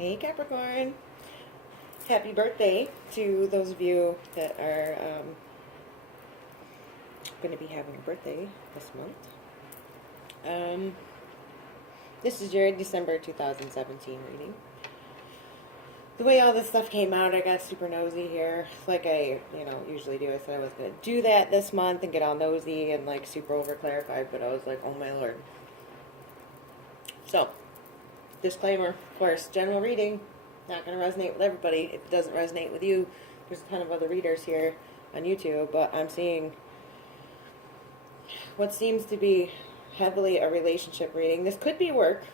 Hey Capricorn, happy birthday to those of you that are going to be having a birthday this month. This is your December 2017 reading. The way all this stuff came out, I got super nosy here, like I usually do. I said I was going to do that this month and get all nosy and like super over clarified, but I was like, oh my lord. So, disclaimer, of course, general reading, not going to resonate with everybody. If it doesn't resonate with you, there's a ton of other readers here on YouTube, but I'm seeing what seems to be heavily a relationship reading. This could be work.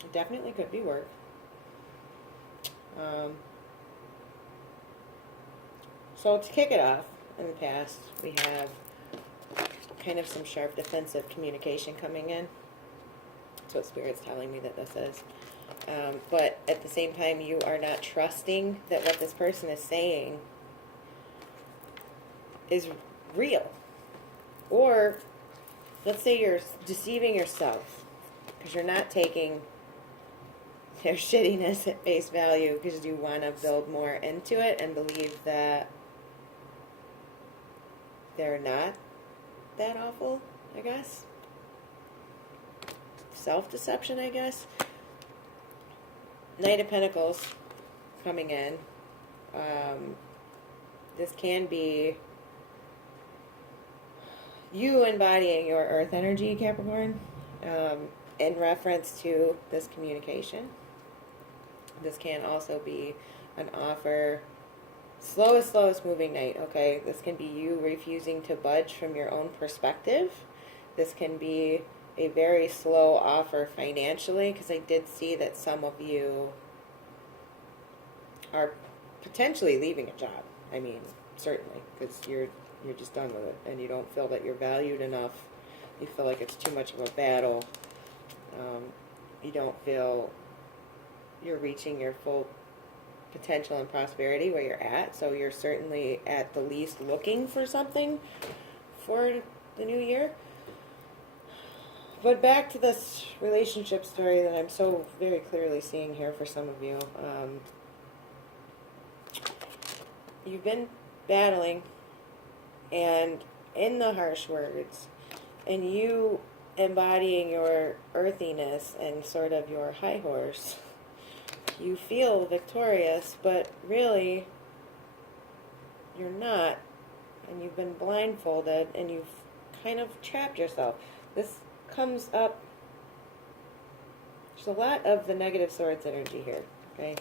It definitely could be work. So to kick it off, in the past, we have kind of some sharp defensive communication coming in. That's what Spirit's telling me that this is. But at the same time, you are not trusting that what this person is saying is real. Or, let's say you're deceiving yourself because you're not taking their shittiness at face value because you want to build more into it and believe that they're not that awful, I guess. Self-deception, I guess. Knight of Pentacles coming in. This can be you embodying your earth energy, Capricorn, in reference to this communication. This can also be an offer, slowest moving knight, okay? This can be you refusing to budge from your own perspective. This can be a very slow offer financially, because I did see that some of you are potentially leaving a job. I mean, certainly, because you're just done with it, and you don't feel that you're valued enough. You feel like it's too much of a battle. You don't feel you're reaching your full potential and prosperity where you're at, so you're certainly at the least looking for something for the new year. But back to this relationship story that I'm so very clearly seeing here for some of you. You've been battling, and in the harsh words, and you embodying your earthiness and sort of your high horse, you feel victorious, but really you're not, and you've been blindfolded, and you've kind of trapped yourself. This comes up, there's a lot of the negative swords energy here, okay?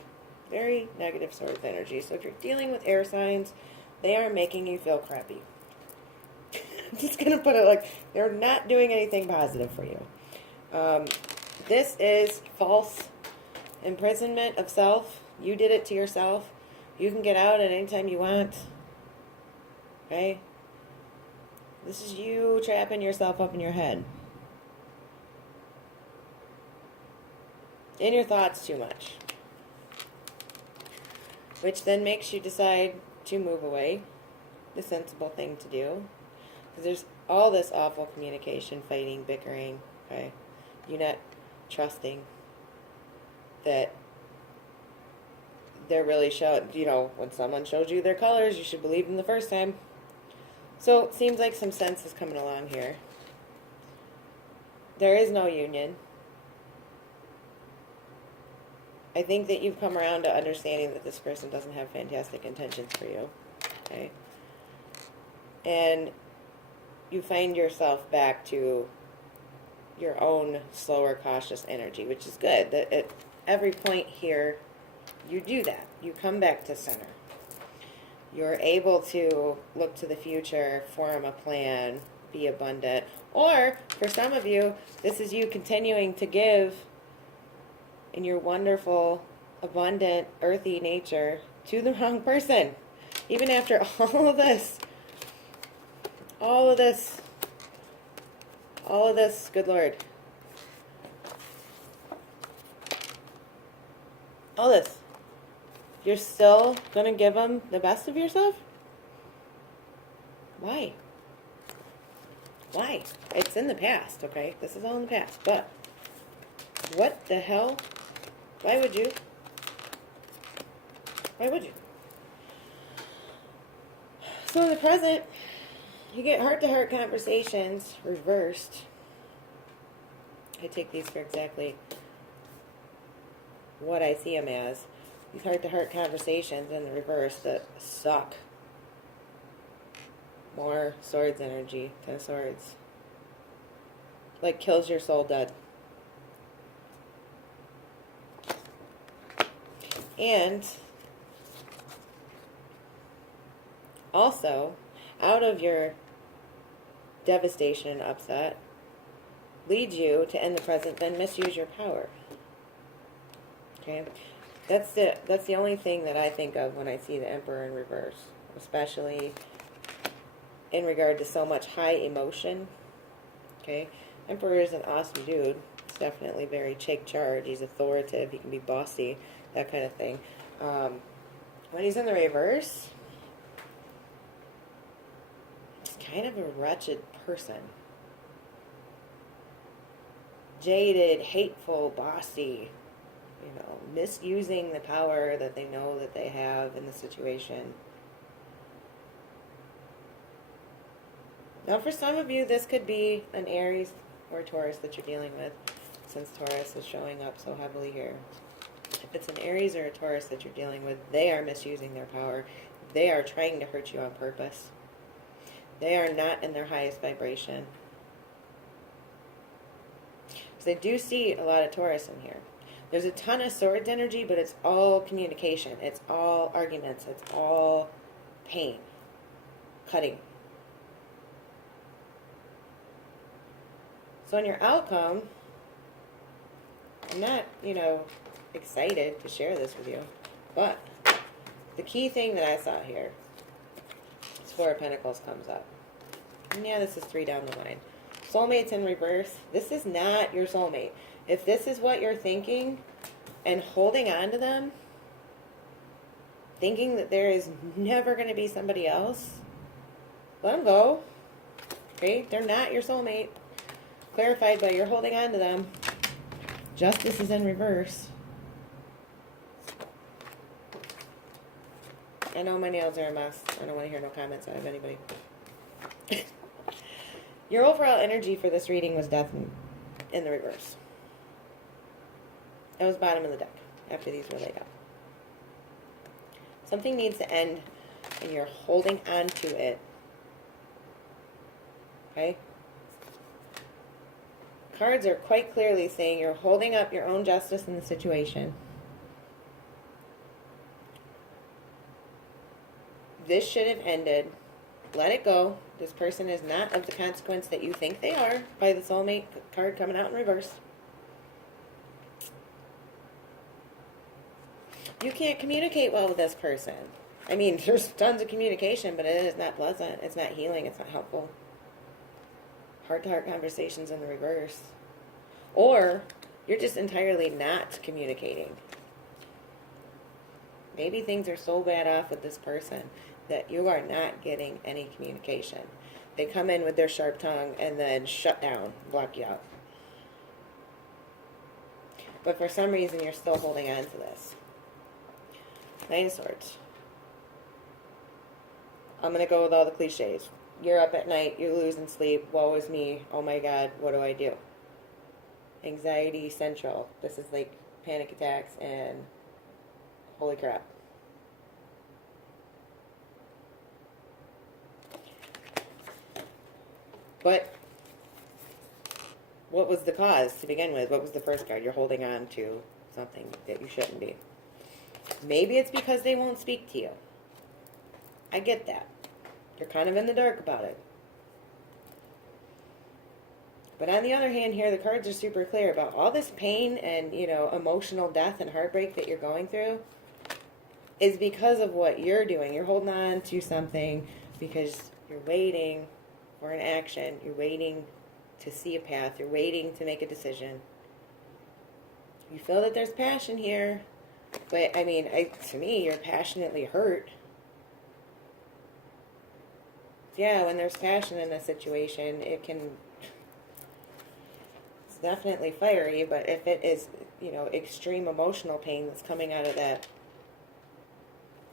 Very negative swords energy. So if you're dealing with air signs, they are making you feel crappy. I'm just going to put it like, they're not doing anything positive for you. This is false imprisonment of self. You did it to yourself. You can get out at any time you want. Okay? This is you trapping yourself up in your head. In your thoughts too much. Which then makes you decide to move away. The sensible thing to do. Because there's all this awful communication, fighting, bickering. Okay? You're not trusting that they're really showing, when someone shows you their colors, you should believe them the first time. So it seems like some sense is coming along here. There is no union. I think that you've come around to understanding that this person doesn't have fantastic intentions for you. Okay? And you find yourself back to your own slower, cautious energy, which is good. That at every point here, you do that. You come back to center. You're able to look to the future, form a plan, be abundant. Or, for some of you, this is you continuing to give in your wonderful, abundant, earthy nature to the wrong person. Even after all of this, good Lord. All this. You're still going to give them the best of yourself? Why? Why? It's in the past, okay? This is all in the past. But what the hell? Why would you? Why would you? So in the present, you get heart-to-heart conversations reversed. I take these for exactly what I see them as. These heart-to-heart conversations in the reverse that suck. More swords energy. 10 of swords. Like kills your soul dead. And also, out of your devastation and upset, leads you to end the present, then misuse your power. Okay? That's the only thing that I think of when I see the Emperor in reverse, especially in regard to so much high emotion. Okay? Emperor is an awesome dude. He's definitely very take charge. He's authoritative. He can be bossy, that kind of thing. When he's in the reverse, he's kind of a wretched person. Jaded, hateful, bossy, misusing the power that they know that they have in the situation. Now, for some of you, this could be an Aries or Taurus that you're dealing with, since Taurus is showing up so heavily here. If it's an Aries or a Taurus that you're dealing with, they are misusing their power. They are trying to hurt you on purpose. They are not in their highest vibration. So I do see a lot of Taurus in here. There's a ton of swords energy, but it's all communication. It's all arguments. It's all pain. Cutting. So in your outcome, I'm not, excited to share this with you, but the key thing that I saw here is Four of Pentacles comes up. And yeah, this is 3 down the line. Soulmates in reverse. This is not your soulmate. If this is what you're thinking and holding on to them, thinking that there is never going to be somebody else, let them go. Okay? They're not your soulmate. Clarified by you're holding on to them. Justice is in reverse. I know my nails are a mess. I don't want to hear no comments out of anybody. Your overall energy for this reading was death in the reverse. That was bottom of the deck after these were laid out. Something needs to end and you're holding on to it. Okay? Cards are quite clearly saying you're holding up your own justice in the situation. This should have ended. Let it go. This person is not of the consequence that you think they are by the soulmate card coming out in reverse. You can't communicate well with this person. I mean, there's tons of communication, but it is not pleasant. It's not healing. It's not helpful. Heart-to-heart conversations in the reverse. Or you're just entirely not communicating. Maybe things are so bad off with this person that you are not getting any communication. They come in with their sharp tongue and then shut down, block you out. But for some reason, you're still holding on to this. 9 of Swords. I'm going to go with all the cliches. You're up at night, you're losing sleep, woe is me, oh my god, what do I do? Anxiety central. This is like panic attacks and holy crap. But what was the cause to begin with? What was the first card? You're holding on to something that you shouldn't be. Maybe it's because they won't speak to you. I get that. You're kind of in the dark about it. But on the other hand here, the cards are super clear about all this pain and, emotional death and heartbreak that you're going through is because of what you're doing. You're holding on to something because you're waiting for an action. You're waiting to see a path. You're waiting to make a decision. You feel that there's passion here. But, to me, you're passionately hurt. Yeah, when there's passion in a situation, it's definitely fiery, but if it is, extreme emotional pain that's coming out of that,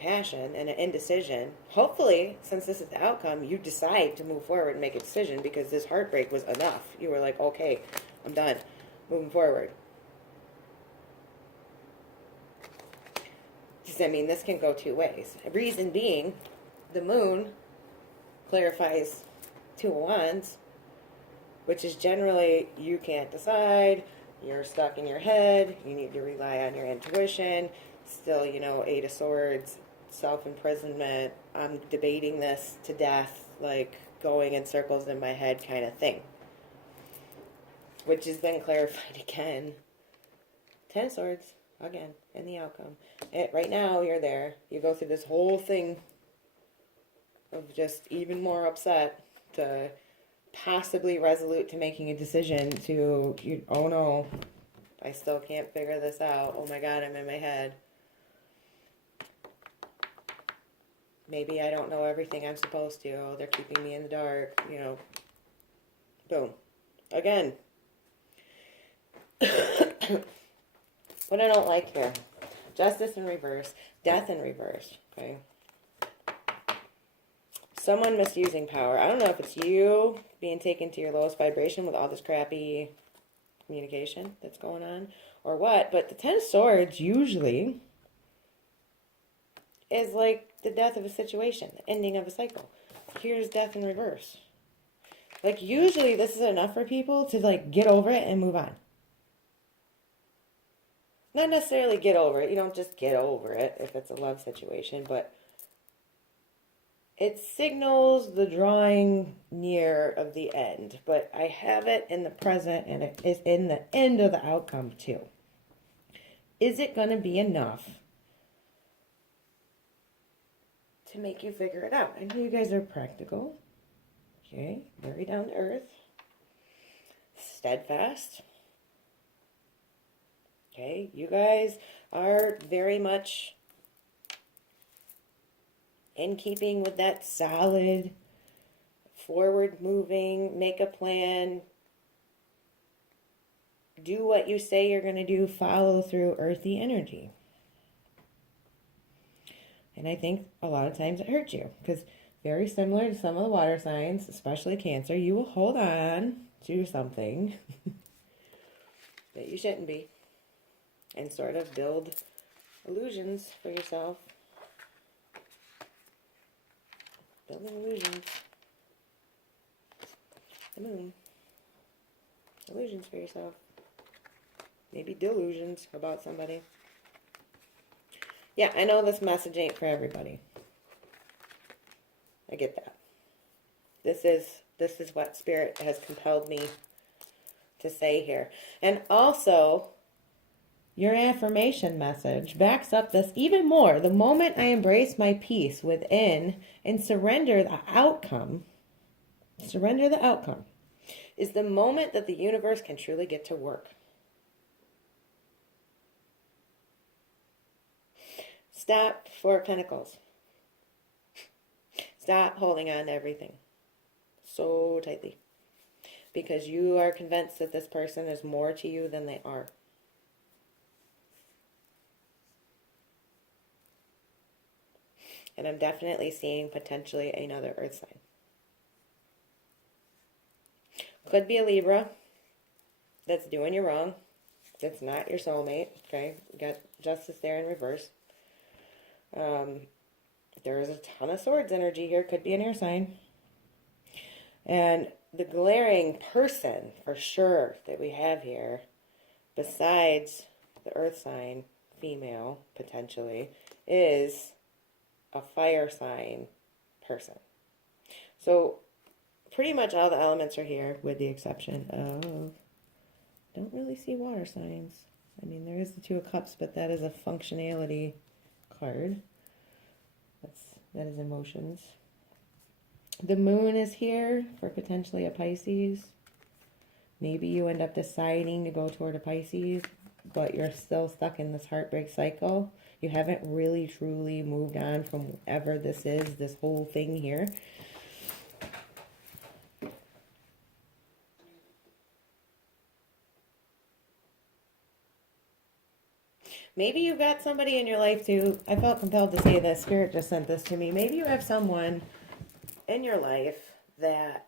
passion and an indecision. Hopefully, since this is the outcome, you decide to move forward and make a decision because this heartbreak was enough. You were like, okay, I'm done. Moving forward. Because, I mean, this can go two ways. Reason being, the moon clarifies Two of Wands, which is generally you can't decide, you're stuck in your head, you need to rely on your intuition. Still, you know, Eight of Swords, self-imprisonment, I'm debating this to death, like going in circles in my head kind of thing. Which has been clarified again. Ten of Swords, again, in the outcome. Right now, you're there. You go through this whole thing of just even more upset to possibly resolute to making a decision to, oh no, I still can't figure this out. Oh my God, I'm in my head. Maybe I don't know everything I'm supposed to. Oh, they're keeping me in the dark. You know, boom. Again. What I don't like here. Justice in reverse. Death in reverse. Okay. Someone misusing power. I don't know if it's you being taken to your lowest vibration with all this crappy communication that's going on or what, but the Ten of Swords usually is like the death of a situation, the ending of a cycle. Here's death in reverse. Like, usually this is enough for people to, like, get over it and move on. Not necessarily get over it. You don't just get over it if it's a love situation, but it signals the drawing near of the end. But I have it in the present, and it is in the end of the outcome, too. Is it going to be enough to make you figure it out? I know you guys are practical. Okay, very down to earth. Steadfast. Okay, you guys are very much in keeping with that solid, forward moving, make a plan, do what you say you're going to do, follow through, earthy energy. And I think a lot of times it hurts you because very similar to some of the water signs, especially Cancer, you will hold on to something that you shouldn't be and sort of build illusions for yourself. Building illusions. The moon. Illusions for yourself. Maybe delusions about somebody. Yeah, I know this message ain't for everybody. I get that. This is what Spirit has compelled me to say here. And also, your affirmation message backs up this even more. The moment I embrace my peace within and surrender the outcome is the moment that the universe can truly get to work. Stop Four of Pentacles. Stop holding on to everything so tightly because you are convinced that this person is more to you than they are. And I'm definitely seeing potentially another earth sign. Could be a Libra that's doing you wrong. That's not your soulmate. Okay, you got Justice there in reverse. There is a ton of Swords energy here. Could be an air sign. And the glaring person, for sure, that we have here, besides the earth sign, female, potentially, is a fire sign person. So, pretty much all the elements are here, with the exception of, don't really see water signs. I mean, there is the Two of Cups, but that is a functionality card. That is emotions. The moon is here for potentially a Pisces. Maybe you end up deciding to go toward a Pisces, but you're still stuck in this heartbreak cycle. You haven't really truly moved on from whatever this is, this whole thing here. Maybe you've got somebody in your life too. I felt compelled to say this. Spirit just sent this to me. Maybe you have someone in your life that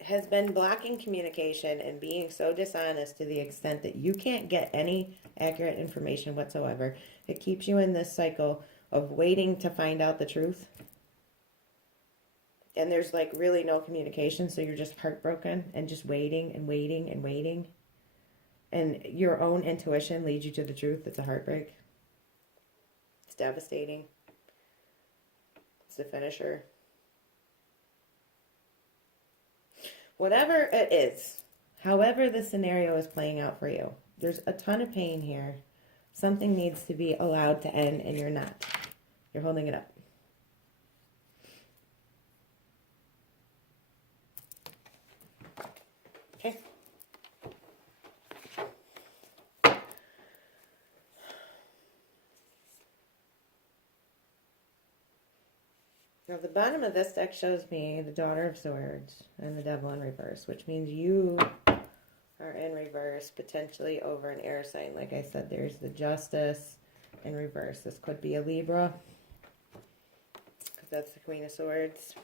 has been blocking communication and being so dishonest to the extent that you can't get any accurate information whatsoever. It keeps you in this cycle of waiting to find out the truth. And there's like really no communication, so you're just heartbroken and just waiting and waiting and waiting. And your own intuition leads you to the truth. It's a heartbreak. It's devastating. It's the finisher. Whatever it is, however the scenario is playing out for you, there's a ton of pain here. Something needs to be allowed to end, and you're not. You're holding it up. Okay. Now, the bottom of this deck shows me the Daughter of Swords and the Devil in reverse, which means you are in reverse, potentially over an air sign. Like I said, there's the Justice in reverse. This could be a Libra, because that's the Queen of Swords.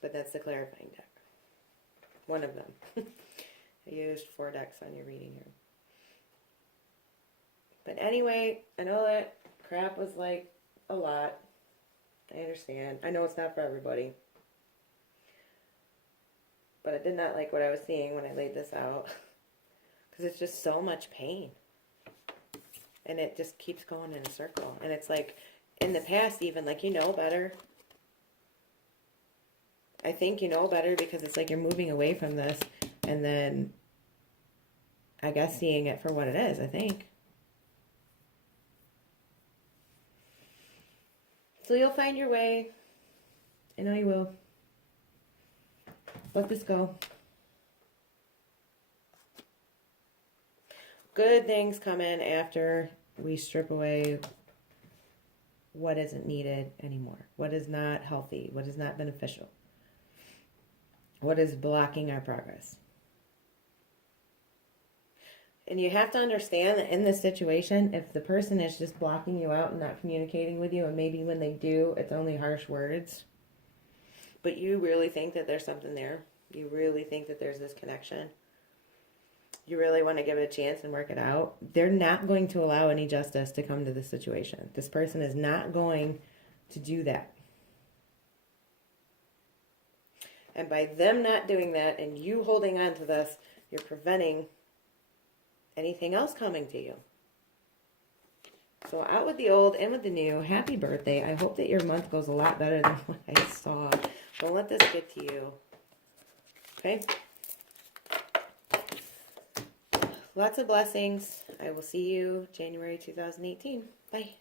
But that's the clarifying deck. One of them. I used 4 decks on your reading here. But anyway, I know that crap was like a lot. I understand. I know it's not for everybody. But I did not like what I was seeing when I laid this out. Because it's just so much pain. And it just keeps going in a circle. And it's like, in the past even, like, you know better. I think you know better because it's like you're moving away from this. And then, I guess, seeing it for what it is, I think. So you'll find your way. I know you will. Let this go. Good things come in after we strip away what isn't needed anymore. What is not healthy. What is not beneficial. What is blocking our progress. And you have to understand that in this situation, if the person is just blocking you out and not communicating with you, and maybe when they do, it's only harsh words, but you really think that there's something there, you really think that there's this connection, you really want to give it a chance and work it out, they're not going to allow any justice to come to this situation. This person is not going to do that. And by them not doing that and you holding on to this, you're preventing anything else coming to you. So out with the old, in with the new. Happy birthday. I hope that your month goes a lot better than what I saw. Don't let this get to you. Okay? Lots of blessings. I will see you January 2018. Bye.